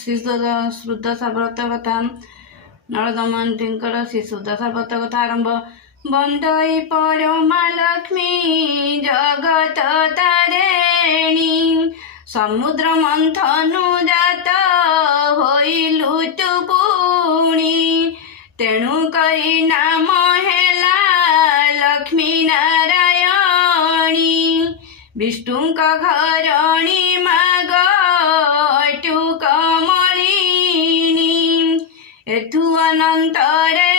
श्रीशुद्धसा व्रत कथा नरदमन्त्रीଙ୍କର श्रीशुद्धसा व्रत कथा आरंभ। बंदई परमा लक्ष्मी जगत तारिणी समुद्र मंथनु जात होइलु तु पुणी तेणु करी नाम हेला लक्ष्मी नारायणी विष्णुक घरणी माग टु कमलिनी एथु अनंतरे